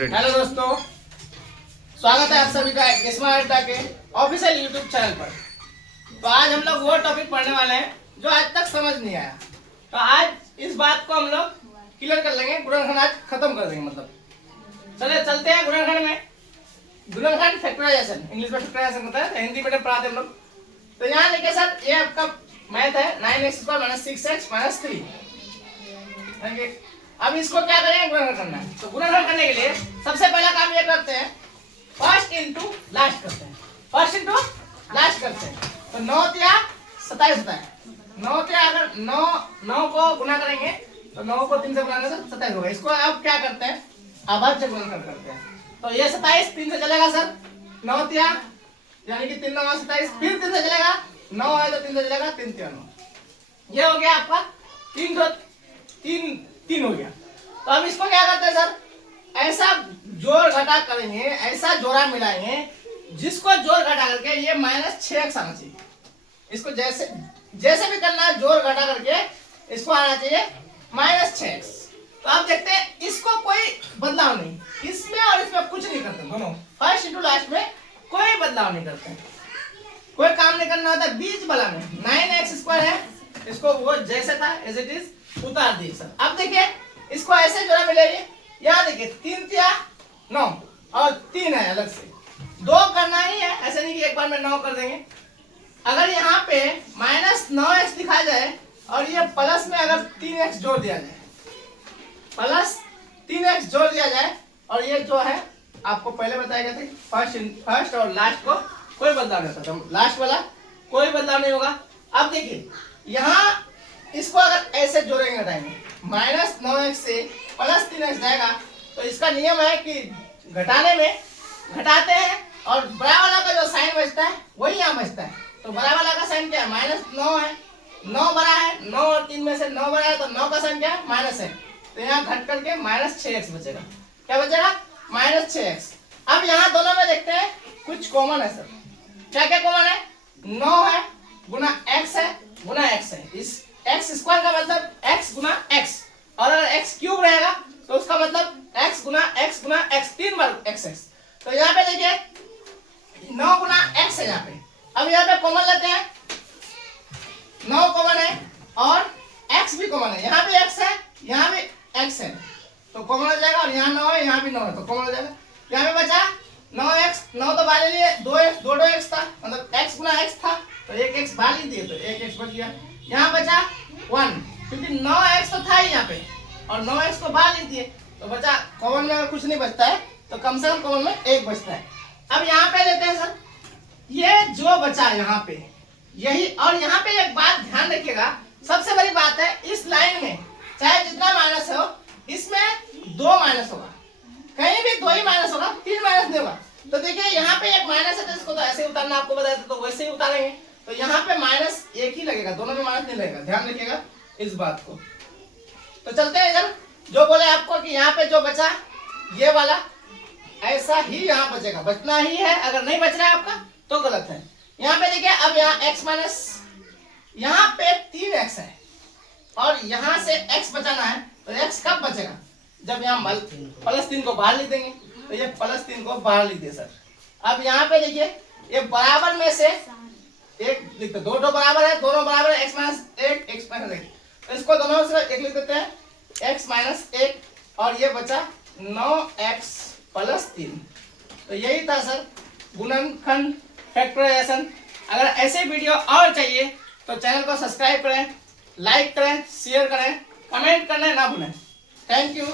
Hello दोस्तों, स्वागत है आप सभी का स्मार्ट अड्डा के ऑफिशियल यूट्यूब चैनल पर। तो आज हम लोग वो टॉपिक पढ़ने वाले हैं जो आज तक समझ नहीं आया। तो आज इस बात को हम लोग क्लियर कर लेंगे, गुणनखंड आज खत्म कर देंगे। मतलब चले चलते हैं गुणनखंड में। गुणनखंड फैक्टराइजेशन, इंग्लिश में फैक्टराइजेशन होता है, हिंदी में पढ़ाते हम लोग। तो यहाँ देखिए सर, ये आपका मैथ है 9x² - 6x - 3। अब इसको क्या करेंगे, गुणनखंड करना है। तो गुणनखंड करने के लिए सबसे पहला काम ये करते हैं, फर्स्ट इनटू लास्ट करते हैं। फर्स्ट इनटू लास्ट करते हैं। तो 9 या 27 होता है। 9 या अगर 9 को गुना करेंगे तो 9 को 3 से गुना करेंगे तो 27 होगा। इसको अब क्या करते हैं, अभाज्य गुणनखंड करते हैं। तो ये 27 3 से चलेगा सर, 9 या यानी कि 3 9 27, फिर 3 से चलेगा, 9 है तो 3 से चलेगा, 3 3 9। ये हो गया आपका 3 हो गया। तो अब इसको क्या करते हैं सर, ऐसा जोड़ घटा करेंगे, ऐसा जोड़ा मिलाएंगे जिसको जोड़ घटा करके ये -6x आना चाहिए। इसको जैसे भी करना है, जोड़ घटा करके इसको आना चाहिए -6x। तो आप देखते हैं इसको कोई बदलाव नहीं, इसमें और इसमें कुछ नहीं करते दोनों, फर्स्ट इनटू लास्ट में कोई बदलाव नहीं करते, कोई काम नहीं करना होता। बीच वाला में 9x² है, इसको वो जैसे था एज इट इज उतार दिए सर। अब देखिए इसको ऐसे जोड़ा मिलेगी, यहाँ देखिए 3 या 9 और 3 है अलग से, 2 करना ही है, ऐसे नहीं कि एक बार में 9 कर देंगे। अगर यहाँ पे -9x दिखाया जाए और ये प्लस में अगर 3x जोड़ दिया जाए, प्लस 3x जोड़ दिया जाए, और ये जो है आपको पहले बताया गया था फर्स्ट और लास्ट को कोई बदलाव नहीं होता, तो लास्ट वाला कोई बदलाव नहीं होगा। अब देखिए यहाँ इसको अगर ऐसे जोड़ेंगे घटाएंगे, -9x से +3x जाएगा, तो इसका नियम है कि घटाने में घटाते हैं और बड़ा वाला का जो साइन बचता है वही यहाँ बचता है। तो बड़ा वाला का साइन क्या है, -9 है, 9 बड़ा है, 9 और 3 में से 9 बड़ा है, तो 9 का साइन क्या है, माइनस है। तो यहाँ घट करके -6x बचेगा। क्या बचेगा, -6x। अब यहाँ दोनों में देखते हैं कुछ कॉमन है सर। क्या क्या कॉमन है, 9 है गुना x है गुना x है। इस x² का मतलब x गुना x, और अगर x क्यूब रहेगा तो उसका मतलब x गुना x गुना x, 3 बार x। तो यहाँ पे देखिए 9 गुना x है यहाँ पे। अब यहाँ पे कॉमन लेते हैं, 9 कॉमन है और x भी कॉमन है, यहाँ भी x है यहाँ भी x है, तो कॉमन हो जाएगा। और यहाँ 9 है यहाँ भी 9 है, तो कॉमन हो जाएगा। यहाँ पे बचा 9x, 9 तो बाहर ले लिए, 2x 2x था, मतलब x गुना x था, तो 1x बाहर ली दिए, तो 1x बच गया। यहाँ बचा 1, क्योंकि 9x तो था ही यहाँ पे और 9x को बाहर ली दिए, तो बचा कॉमन में अगर कुछ नहीं बचता है तो कम से कम कॉमन में 1 बचता है। अब यहाँ पे लेते हैं सर, ये जो बचा यहाँ पे यही, और यहाँ पे एक बात ध्यान रखिएगा, सबसे बड़ी बात है, इस लाइन में चाहे जितना माइनस हो, इसमें 2 माइनस होगा, कहीं भी 2 ही माइनस होगा, 3 माइनस नहीं होगा। तो देखिए यहाँ पे एक माइनस है, तो इसको तो ऐसे उतारना आपको बताया था, तो वैसे ही उतारेंगे। तो यहाँ पे -1 ही लगेगा, दोनों में माइनस नहीं लगेगा, ध्यान रखिएगा इस बात को। तो चलते हैं इधर, जो बोले आपको कि यहाँ पे जो बचा ये वाला ऐसा ही यहाँ बचेगा, बचना ही है, अगर नहीं बच रहा है आपका तो गलत है। यहाँ पे देखिए, अब यहाँ x माइनस, यहाँ पे 3x है और यहाँ से x बचाना है, तो x कब बचेगा, जब यहाँ +3 को बाहर लिख देंगे, तो ये +3 को बाहर लिख दिए सर। अब यहाँ पे देखिए, ये बराबर में से एक लिखते, दो बराबर है, दोनों बराबर है, x - 1 x - 1, तो इसको दोनों से एक लिख देते हैं, x - 1, और ये बचा 9x + 3। तो यही था सर गुणनखंड फैक्टराइजेशन। अगर ऐसे वीडियो और चाहिए तो चैनल को सब्सक्राइब करें, लाइक करें, शेयर करें, कमेंट करना ना भूलें। Thank you.